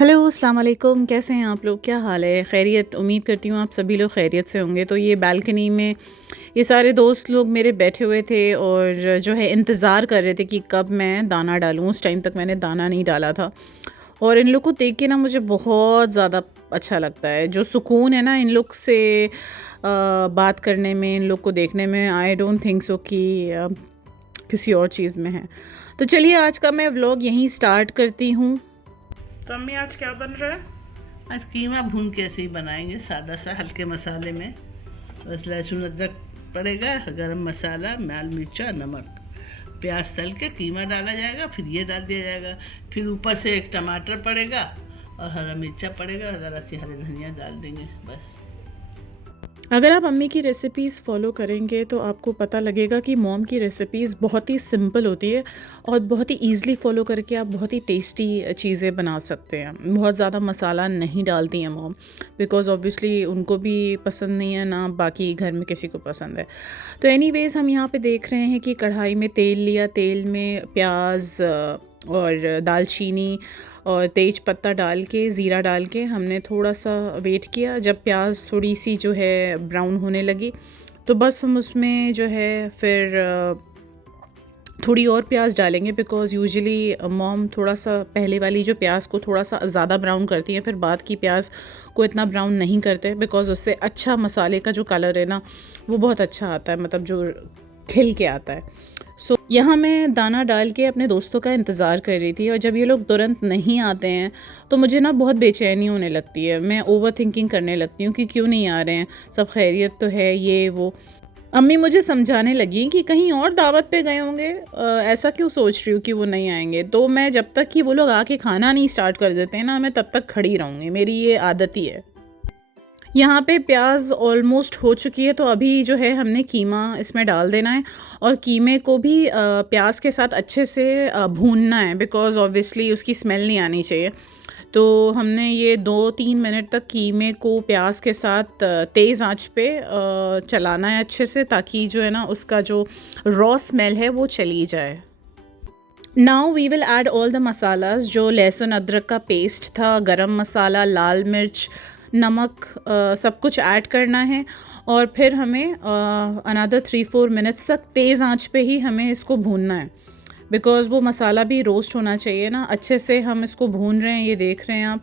Hello, अस्सलाम वालेकुम। कैसे हैं आप लोग? क्या हाल है? खैरियत? उम्मीद करती हूँ आप सभी लोग खैरियत से होंगे। तो ये बालकनी में ये सारे दोस्त लोग मेरे बैठे हुए थे और जो है इंतज़ार कर रहे थे कि कब मैं दाना डालूँ। उस टाइम तक मैंने दाना नहीं डाला था और इन लोग को देख के ना मुझे बहुत ज़्यादा अच्छा लगता है। जो सुकून है ना इन लोग से बात करने में, इन लोग को देखने में, आई डोंट थिंक सो कि किसी और चीज़ में है। तो चलिए आज का मैं व्लॉग यहीं स्टार्ट करती हूँ। तो अम्मी आज क्या बन रहा है? आज कीमा भून के ऐसे ही बनाएंगे, सादा सा हल्के मसाले में। बस लहसुन अदरक पड़ेगा, गरम मसाला, लाल मिर्चा, नमक, प्याज तल के कीमा डाला जाएगा, फिर ये डाल दिया जाएगा, फिर ऊपर से एक टमाटर पड़ेगा और हरा मिर्चा पड़ेगा, ज़रा सी हरी धनिया डाल देंगे बस। अगर आप अम्मी की रेसिपीज़ फ़ॉलो करेंगे तो आपको पता लगेगा कि मॉम की रेसिपीज़ बहुत ही सिंपल होती है और बहुत ही ईज़िली फ़ॉलो करके आप बहुत ही टेस्टी चीज़ें बना सकते हैं। बहुत ज़्यादा मसाला नहीं डालती हैं मॉम, बिकॉज़ ऑब्वियसली उनको भी पसंद नहीं है, ना बाकी घर में किसी को पसंद है। तो एनीवेज़ हम यहाँ पे देख रहे हैं कि कढ़ाई में तेल लिया, तेल में प्याज और दालचीनी और तेज पत्ता डाल के, ज़ीरा डाल के हमने थोड़ा सा वेट किया। जब प्याज थोड़ी सी जो है ब्राउन होने लगी तो बस हम उसमें जो है फिर थोड़ी और प्याज डालेंगे, बिकॉज़ यूजुअली मॉम थोड़ा सा पहले वाली जो प्याज को थोड़ा सा ज़्यादा ब्राउन करती हैं, फिर बाद की प्याज को इतना ब्राउन नहीं करते, बिकॉज़ उससे अच्छा मसाले का जो कलर है ना वो बहुत अच्छा आता है, मतलब जो खिल के आता है। सो यहाँ मैं दाना डाल के अपने दोस्तों का इंतज़ार कर रही थी और जब ये लोग तुरंत नहीं आते हैं तो मुझे ना बहुत बेचैनी होने लगती है। मैं ओवर थिंकिंग करने लगती हूँ कि क्यों नहीं आ रहे हैं, सब खैरियत तो है, ये वो। अम्मी मुझे समझाने लगी कि कहीं और दावत पे गए होंगे, ऐसा क्यों सोच रही हूँ कि वो नहीं आएंगे। तो मैं जब तक कि वो लोग आके खाना नहीं स्टार्ट कर देते हैं ना, मैं तब तक खड़ी रहूँगी, मेरी ये आदत ही है। यहाँ पे प्याज ऑलमोस्ट हो चुकी है तो अभी जो है हमने कीमा इसमें डाल देना है और कीमे को भी प्याज के साथ अच्छे से भूनना है, बिकॉज़ ऑब्वियसली उसकी स्मेल नहीं आनी चाहिए। तो हमने ये 2-3 मिनट तक कीमे को प्याज के साथ तेज़ आंच पे चलाना है अच्छे से, ताकि जो है ना उसका जो रॉ स्मेल है वो चली जाए। Now we will add all the masalas, जो लहसुन अदरक का पेस्ट था, गरम मसाला, लाल मिर्च, नमक, सब कुछ ऐड करना है और फिर हमें अनदर 3-4 मिनट्स तक तेज़ आंच पे ही हमें इसको भूनना है, बिकॉज़ वो मसाला भी रोस्ट होना चाहिए ना अच्छे से। हम इसको भून रहे हैं, ये देख रहे हैं आप।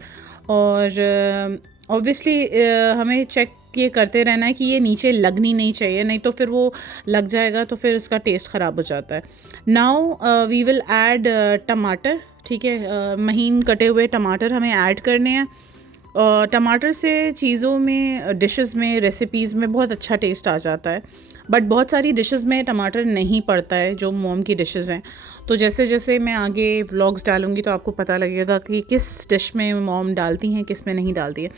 और ऑब्वियसली हमें चेक ये करते रहना है कि ये नीचे लगनी नहीं चाहिए, नहीं तो फिर वो लग जाएगा तो फिर उसका टेस्ट ख़राब हो जाता है। नाउ वी विल ऐड टमाटर, ठीक है, महीन कटे हुए टमाटर हमें ऐड करने हैं। टमाटर से चीज़ों में, डिशेस में, रेसिपीज़ में बहुत अच्छा टेस्ट आ जाता है, बट बहुत सारी डिशेस में टमाटर नहीं पड़ता है जो मोम की डिशेस हैं। तो जैसे जैसे मैं आगे व्लॉग्स डालूँगी तो आपको पता लगेगा कि किस डिश में मोम डालती हैं, किस में नहीं डालती है।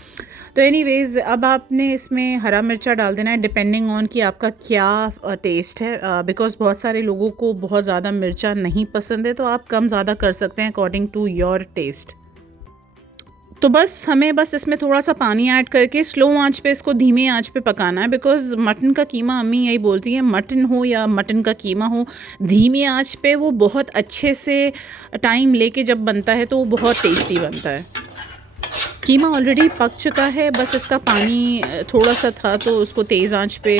तो एनीवेज़ अब आपने इसमें हरा मिर्चा डाल देना है, डिपेंडिंग ऑन कि आपका क्या टेस्ट है, बिकॉज़ बहुत सारे लोगों को बहुत ज़्यादा मिर्चा नहीं पसंद है, तो आप कम ज़्यादा कर सकते हैं अकॉर्डिंग टू योर टेस्ट। तो बस हमें बस इसमें थोड़ा सा पानी ऐड करके स्लो आंच पे इसको धीमी आंच पे पकाना है, बिकॉज़ मटन का कीमा, अम्मी यही बोलती हैं, मटन हो या मटन का कीमा हो, धीमी आंच पे वो बहुत अच्छे से टाइम लेके जब बनता है तो वो बहुत टेस्टी बनता है। कीमा ऑलरेडी पक चुका है, बस इसका पानी थोड़ा सा था तो उसको तेज़ आंच पे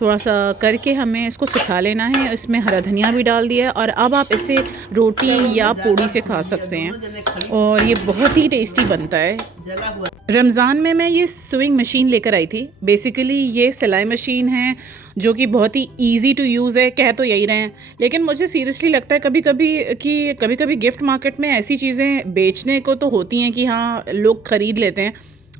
थोड़ा सा करके हमें इसको सुखा लेना है। इसमें हरा धनिया भी डाल दिया है और अब आप इसे रोटी या पूड़ी से खा सकते हैं और ये बहुत ही टेस्टी बनता है। जला हुआ रमज़ान में मैं ये स्विंग मशीन लेकर आई थी। बेसिकली ये सिलाई मशीन है जो कि बहुत ही इजी टू यूज़ है, कह तो यही रहे हैं, लेकिन मुझे सीरियसली लगता है कभी कभी गिफ्ट मार्केट में ऐसी चीज़ें बेचने को तो होती हैं कि हाँ लोग ख़रीद लेते हैं,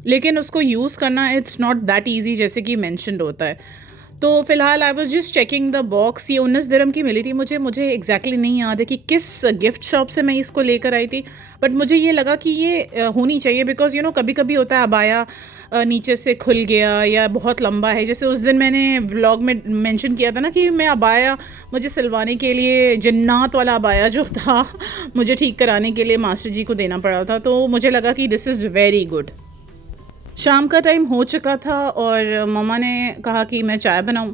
लेकिन उसको यूज़ करना इट्स नॉट दैट ईजी जैसे कि मेंशन्ड होता है। तो फ़िलहाल I was just checking the box. ये 19 दिरहम की मिली थी मुझे एग्जैक्टली नहीं याद है कि किस गिफ्ट शॉप से मैं इसको लेकर आई थी, बट मुझे ये लगा कि ये होनी चाहिए, बिकॉज़ यू नो कभी कभी होता है अबाया नीचे से खुल गया या बहुत लंबा है। जैसे उस दिन मैंने व्लॉग में मेंशन किया था ना कि मैं अबाया मुझे सिलवाने के लिए, जन्नत वाला अबाया जो था मुझे ठीक कराने के लिए मास्टर जी को देना पड़ा था, तो मुझे लगा कि दिस इज़ वेरी गुड। शाम का टाइम हो चुका था और मम्मा ने कहा कि मैं चाय बनाऊं।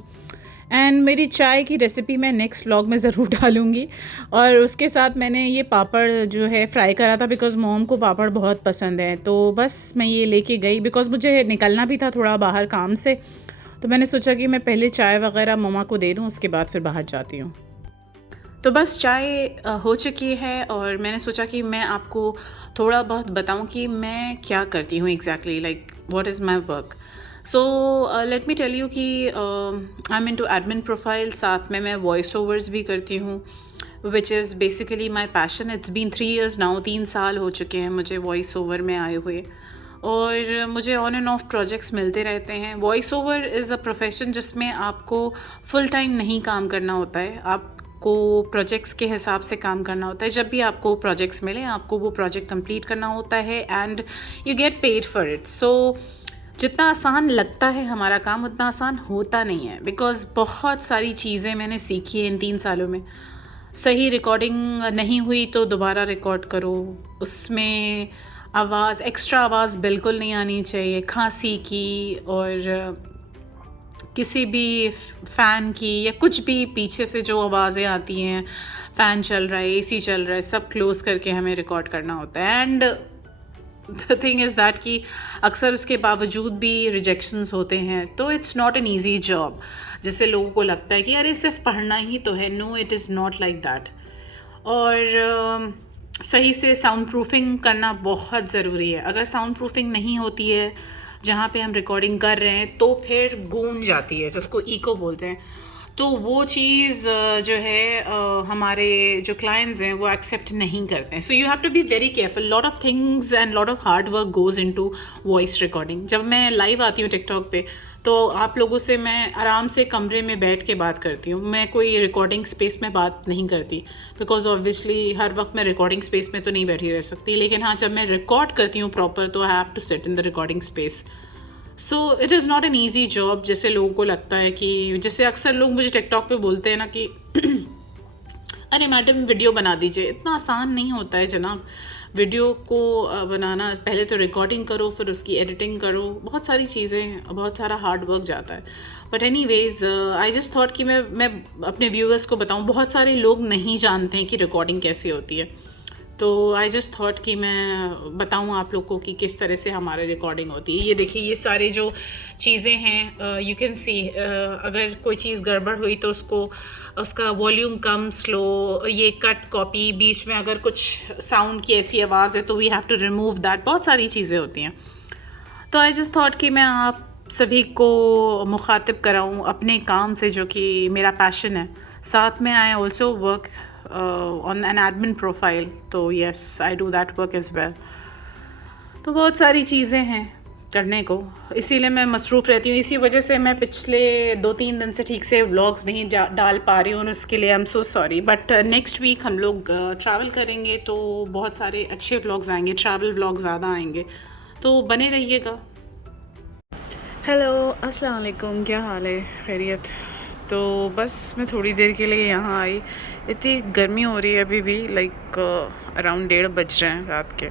एंड मेरी चाय की रेसिपी मैं नेक्स्ट व्लॉग में ज़रूर डालूँगी। और उसके साथ मैंने ये पापड़ जो है फ्राई करा था, बिकॉज़ मॉम को पापड़ बहुत पसंद है। तो बस मैं ये लेके गई, बिकॉज़ मुझे निकलना भी था थोड़ा बाहर काम से। तो मैंने सोचा कि मैं पहले चाय वग़ैरह मम्मा को दे दूँ, उसके बाद फिर बाहर जाती हूँ। तो बस चाय हो चुकी है और मैंने सोचा कि मैं आपको थोड़ा बहुत बताऊँ कि मैं क्या करती हूँ exactly, like what is my work. So let me tell you कि I am into admin profile, साथ में मैं वॉइस ओवर्स भी करती हूँ, which is basically my passion. It's been 3 years now, 3 साल हो चुके हैं मुझे वॉइस ओवर में आए हुए। और मुझे ऑन एंड ऑफ प्रोजेक्ट्स मिलते रहते हैं। Voice over is a profession जिसमें आपको फुल टाइम नहीं काम करना होता है, आपको प्रोजेक्ट्स के हिसाब से काम करना होता है। जब भी आपको प्रोजेक्ट्स मिले, आपको वो प्रोजेक्ट कंप्लीट करना होता है and you get paid for it. So जितना आसान लगता है हमारा काम, उतना आसान होता नहीं है, बिकॉज़ बहुत सारी चीज़ें मैंने सीखी हैं इन 3 सालों में। सही रिकॉर्डिंग नहीं हुई तो दोबारा रिकॉर्ड करो, उसमें आवाज़, एक्स्ट्रा आवाज़ बिल्कुल नहीं आनी चाहिए, खांसी की और किसी भी फ़ैन की या कुछ भी पीछे से जो आवाज़ें आती हैं, फ़ैन चल रहा है, एसी चल रहा है, सब क्लोज़ करके हमें रिकॉर्ड करना होता है। And the thing is that कि अक्सर उसके बावजूद भी रिजेक्शंस होते हैं, तो it's not an easy job. जैसे लोगों को लगता है कि अरे सिर्फ पढ़ना ही तो है, no it is not like that. और सही से साउंड प्रूफिंग करना बहुत ज़रूरी है। अगर साउंड प्रूफिंग नहीं होती है जहाँ पे हम रिकॉर्डिंग कर रहे हैं, तो फिर गूंज जाती है, जिसको इको बोलते हैं। तो वो चीज़ जो है हमारे जो क्लाइंट्स हैं वो एक्सेप्ट नहीं करते हैं। So you have to be very careful. Lot of things and lot of hard work goes into voice recording. जब मैं लाइव आती हूँ टिकटॉक पे, तो आप लोगों से मैं आराम से कमरे में बैठ के बात करती हूँ, मैं कोई रिकॉर्डिंग स्पेस में बात नहीं करती, बिकॉज ऑब्वियसली हर वक्त मैं रिकॉर्डिंग स्पेस में तो नहीं बैठी रह सकती। लेकिन हाँ, जब मैं रिकॉर्ड करती हूँ प्रॉपर, तो I have to sit in the recording space. So it is not an easy job जैसे लोगों को लगता है। कि जैसे अक्सर लोग मुझे टिकटॉक पे बोलते हैं ना कि अरे मैडम वीडियो बना दीजिए। इतना आसान नहीं होता है जनाब। वीडियो को बनाना, पहले तो रिकॉर्डिंग करो, फिर उसकी एडिटिंग करो, बहुत सारी चीज़ें, बहुत सारा हार्ड वर्क जाता है। बट एनी वेज़ आई जस्ट थॉट कि मैं अपने व्यूअर्स को बताऊँ। बहुत सारे लोग नहीं जानते हैं कि रिकॉर्डिंग कैसे होती है, तो आई जस्ट थॉट कि मैं बताऊँ आप लोग को कि किस तरह से हमारी रिकॉर्डिंग होती है। ये देखिए, ये सारे जो चीज़ें हैं, यू कैन सी, अगर कोई चीज़ गड़बड़ हुई तो उसका वॉल्यूम कम, स्लो, ये कट, कॉपी, बीच में अगर कुछ साउंड की ऐसी आवाज़ है तो we have to remove that. बहुत सारी चीज़ें होती हैं। तो आई जस्ट थॉट कि मैं आप सभी को मुखातिब कराऊँ अपने काम से, जो कि मेरा पैशन है। साथ में I also work on an admin profile, तो yes, I do that work as well। तो बहुत सारी चीज़ें हैं करने को, इसीलिए मैं मसरूफ़ रहती हूँ। इसी वजह से मैं पिछले 2-3 दिन से ठीक से व्लॉग्स नहीं डाल पा रही हूँ, और उसके लिए I am so sorry. But next week हम लोग ट्रैवल करेंगे, तो बहुत सारे अच्छे व्लॉग्स आएंगे, ट्रैवल व्लॉग ज़्यादा आएंगे, तो बने रहिएगा। हेलो, अस्सलाम वालेकुम, क्या हाल है? खैरियत? तो बस मैं थोड़ी देर के लिए यहाँ आई। इतनी गर्मी हो रही है अभी भी, लाइक अराउंड 1:30 बज रहे हैं रात के,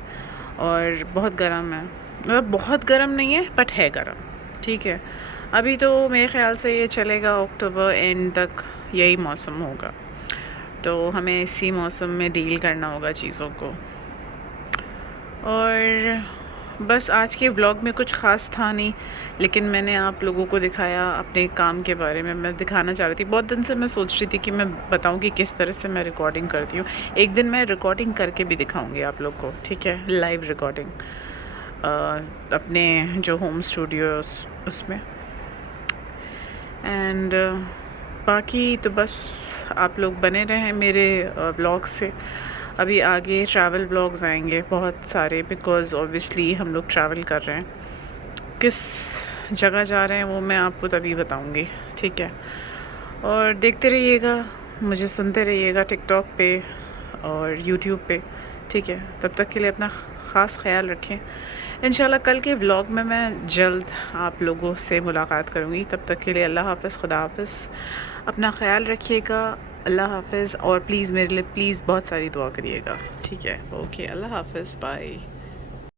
और बहुत गर्म है। मतलब बहुत गर्म नहीं है, बट है गर्म, ठीक है। अभी तो मेरे ख़्याल से ये चलेगा अक्टूबर एंड तक, यही मौसम होगा। तो हमें इसी मौसम में डील करना होगा चीज़ों को। और बस आज के व्लॉग में कुछ ख़ास था नहीं, लेकिन मैंने आप लोगों को दिखाया अपने काम के बारे में। मैं दिखाना चाह रही थी, बहुत दिन से मैं सोच रही थी कि मैं बताऊं कि किस तरह से मैं रिकॉर्डिंग करती हूँ। एक दिन मैं रिकॉर्डिंग करके भी दिखाऊंगी आप लोग को, ठीक है? लाइव रिकॉर्डिंग अपने जो होम स्टूडियो है उसमें। एंड बाकी तो बस आप लोग बने रहें मेरे व्लॉग से। अभी आगे ट्रैवल व्लॉग्स आएंगे बहुत सारे, बिकॉज़ ऑब्वियसली हम लोग ट्रैवल कर रहे हैं। किस जगह जा रहे हैं वो मैं आपको तभी बताऊंगी, ठीक है? और देखते रहिएगा, मुझे सुनते रहिएगा टिकटॉक पे और यूट्यूब पे, ठीक है? तब तक के लिए अपना ख़ास ख्याल रखें। इंशाल्लाह कल के व्लॉग में मैं जल्द आप लोगों से मुलाकात करूँगी। तब तक के लिए अल्लाह हाफ़िज़, खुदा हाफ़िज़। अपना ख्याल रखिएगा, अल्लाह हाफ़िज़। और प्लीज़ मेरे लिए प्लीज़ बहुत सारी दुआ करिएगा, ठीक है? ओके, अल्लाह हाफ़िज़, बाय।